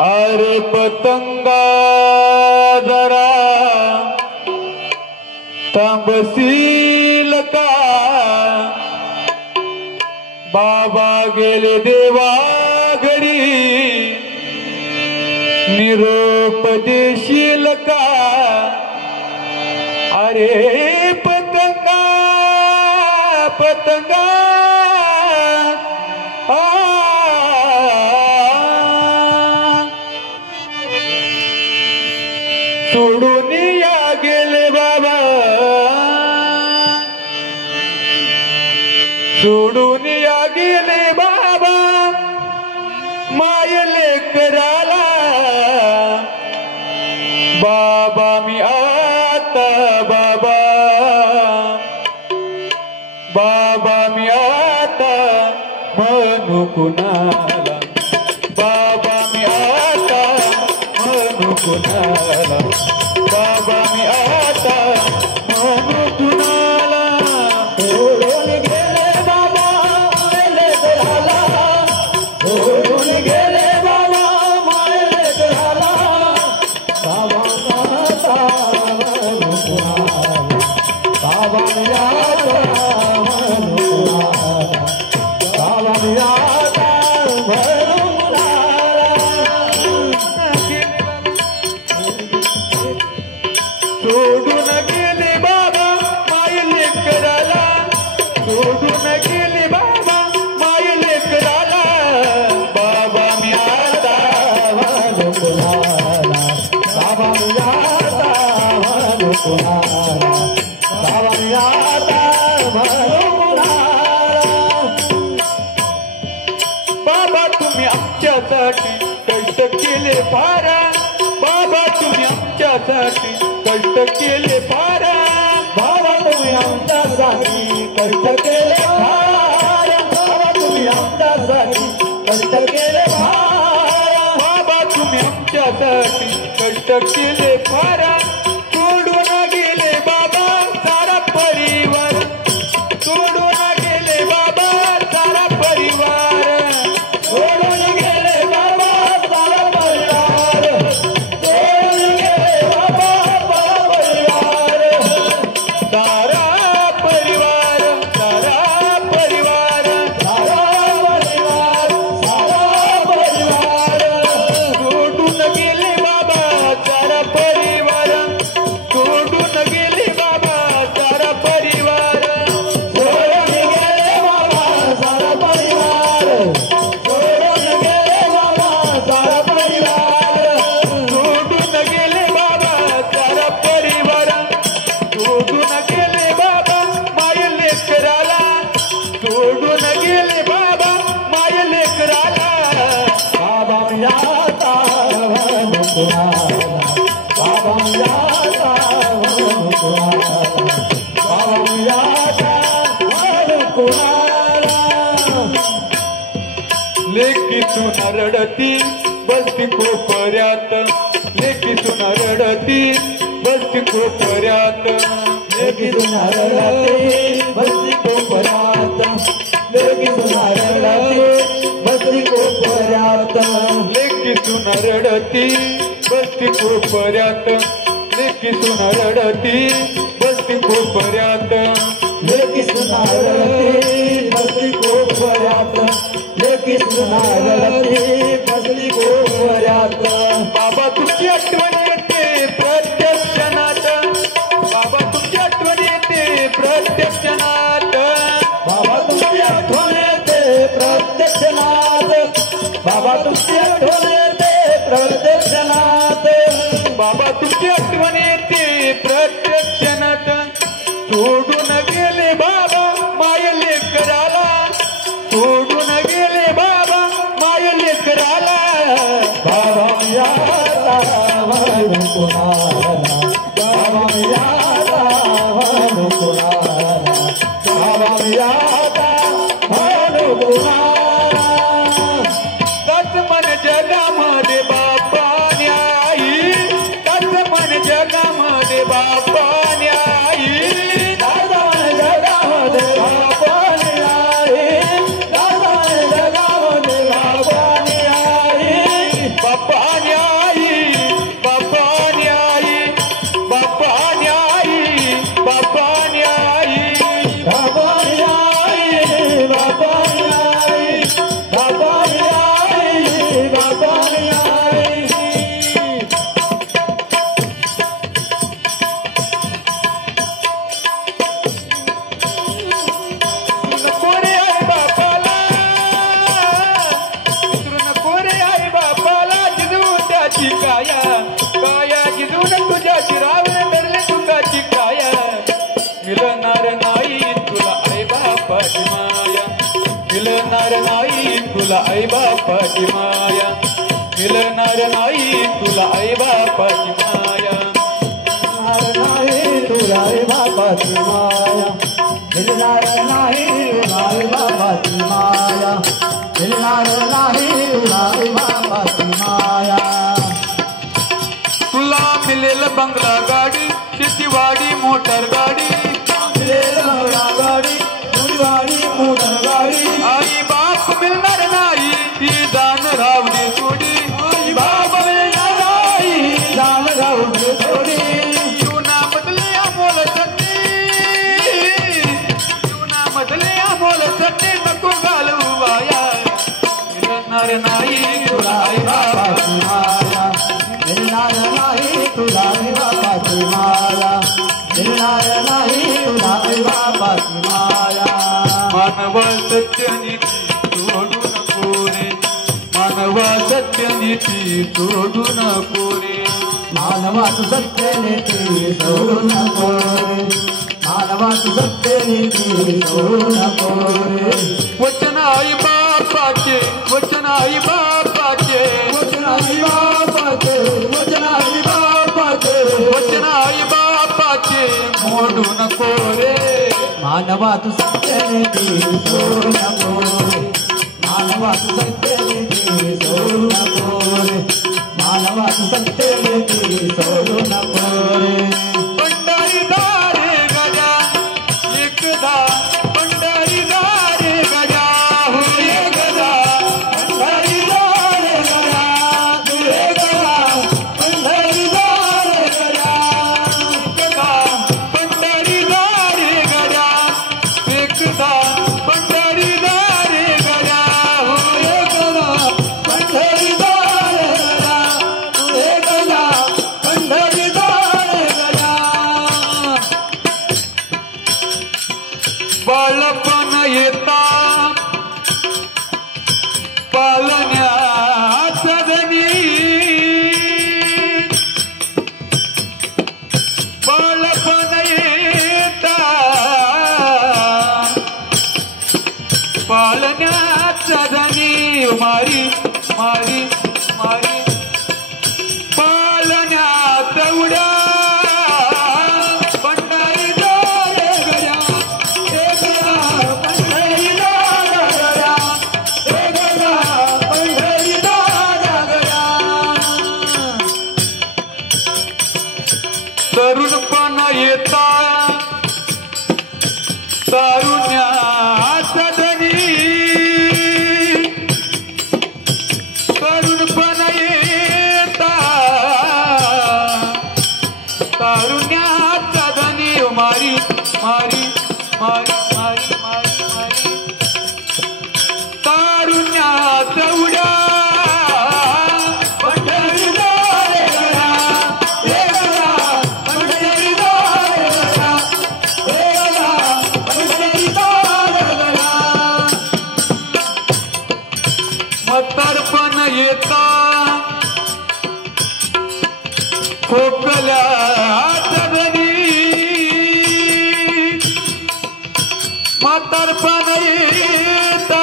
अरे पतंगा जरा थांबशील का, बाबा गेले देवा घरी, निरोप देशील का. अरे पतंगा पतंगा सोडून या गेले बाबा, सोडून या गेले बाबा, माय लेकराला. बाबा मी आता बाबा, बाबा मी आता म्हणू कुणाला, बाबा मी आता म्हणू कुणाला, बाबा मी आता म्हणू कुणाला. सोडून गेले बाबा मायले घराला, सोडून गेले बाबा मायले घराला, बाबा आता म्हणू कुणाला, बाबा मी आता म्हणू कुणाला, बाबा मी आता म्हणू कुणाला. सोडून गेले बाबा माय लेकराला, सोडून गेले बाबा माय लेकराला, बाबा मी आता म्हणू कुणाला, बाबा मी आता म्हणू कुणाला, बाबा मी आता म्हणू कुणाला. बाबा तुम्ही आमच्यासाठी कष्ट केले फार, बाबा तुम्ही आमच्यासाठी कष्ट केले फार, बाबा तुम्ही आमच्यासाठी कष्ट केले फार, बाबा तुम्ही आमच्यासाठी कष्ट केले फार, बाबा तुम्ही आमच्यासाठी कष्ट केले फार. सोडून गेले बाबा सारा परिवार, सोडून गेले बाबा सारा परिवार, सोडून गेले बाबा सारा परिवार, सोडून गेले बाबा सारा परिवार, सारा परिवार, सारा परिवार, सारा परिवार, सारा परिवार. सोडून गेले बाबा सारा परिवार, सोडून गेले बाबा सारा परिवार, सोडून गेले बाबा सारा परिवार, सोडून गेले बाबा सारा परिवार, सोडून गेले बाबा सारा परिवार, सोडून गेले बाबा माय लेकराला, सोडून गेले बाबा माय लेकराला, बाबा मी आता म्हणू कुणाला, बाबा मी आता म्हणू कुणाला, बाबा मी आता म्हणू कुणाला. लेकीतून रडती बसती कोपऱ्यात, लेकीतून रडती बसती कोपऱ्यात, लेकीतून रडती बसती कोपऱ्यात, लेकीतून रडती बसती कोपऱ्यात. लेकी सुन रडती बसती कोपऱ्यात लेकी सुन रडती बसती कोपऱ्यात लेकी सुन रडती बसती कोपऱ्यात लेकी सुन रडती बसती कोपऱ्यात बाबा तुमची आठवण येते प्रत्यक्षणात बाबा तुमची आठवण येते प्रत्यक्षणात बाबा तुमची आठवण येते प्रत्यक्षणात बाबा तुमची आठवण येते प्रत्यक्षणात बाबा तुमची आठवण येते प्रत्यक्षणात सोडून गेले बाबा माय लेकराला सोडून गेले बाबा माय लेकराला बाबा याला म्हणून कोणाला बाबा याला म्हणून कोणाला बाबा याला म्हणून कोणाला तस मन जगामध्ये बापा न्यायी तस मन जगामध्ये बापा न्यायी दादा जगामध्ये बापाने आहे दादा जगामध्ये बापाने आहे बापा न्यायी बापा न्यायी बापा न्यायी बापा न्यायी बापाने आहे बापाने आहे बापाने आहे बापाने आहे नको रे आई बापाला विसरू नको रे आई बापाला जिजू त्याची काया काया जिजून तुझ्या शिरावर धरले तुकाची काया मिळणार नाही तुला आई बापाची माया मिळणार नाही तुला आई बापाची माया मिळणार नाही तुला आई बापाची माया नाही तुला रे बापाची माया मिळणार नाही तुला रे बापाची माया मिळणार नाही तुला रे बापाची माया तुला मिळेल बंगला गाडी शेतीवाडी मोटर गाडी मिळेल गाडी गाडी मोटर गाडी आई बाप मिळणार नाही ही दान रावडी सोडी आई बाबा मिळणार नाही जाण राहून थोडी जीवनामधले अमोल सत्ते जीवनामधले अमोल सत्ते नको घालवू वाया मिळणार नाही तुला आई बाबा बापाची माया मिळणार नाही तुला रे बापाची माया मिळणार नाही तुला रे बापाची माया मानवा सत्यनीती सोडू नको रे मानवा सत्यनीती सोडू नको रे मानवात सत्य नीती सोडू नको रे मानवात सत्य नीती सोडू नको रे वचन आई बापाचे वचन आई बापाचे वचन आई बापाचे वचन आई बापाचे वचन आई बापाचे मोडू नको रे मानवात सत्य नीती सोडू नको रे मानवात सत्य नीती सोडू नको रे मानवात सत्य नीती सोडू नको रे पंढरीदारे गजा एकदा पंढरीदारे गजा हो एकदा पंढरीदारे गजा तुझे गजा पंढरीदारे गजा एकदा पंढरीदारे गजा एकदा पंढरीदारे गजा हो एकदा येता खोकल्यात धनी म्हातारपण येता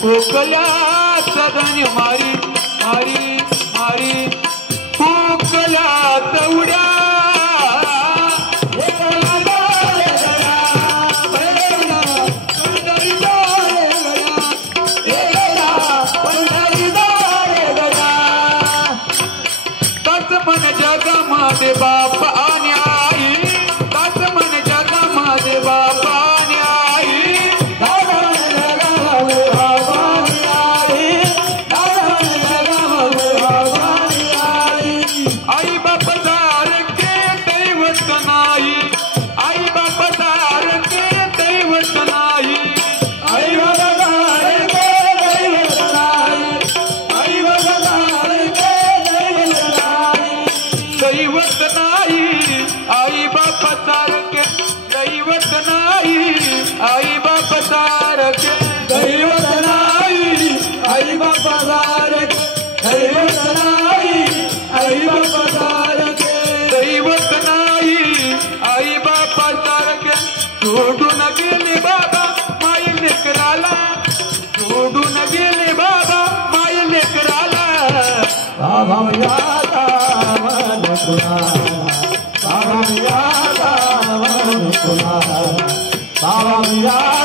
खोकल्यात धनी मारी मारी मारी खोकल्यात उड्या मन जगामध्ये बाप आणि आई तास मन जगामध्ये बाप आणि आई आई बाप सारखे दैवत नाही आई बाप सारखे दैवत नाही आई बाप सारखे दैवत नाही आई बाप सारखे दैवत नाही आई बाप सारखे दैवत नाही आई बाप सारखे दैवत नाही आई बाप सारखे दैवत नाही आई बाप सारखे दैवत नाही आई बाप सारखे सोडून गेले बाबा माई लेकराला सोडून गेले बाबा माई लेकराला बाबा यादा मन कुणाला बाबा यादा मन कुणाला बाबा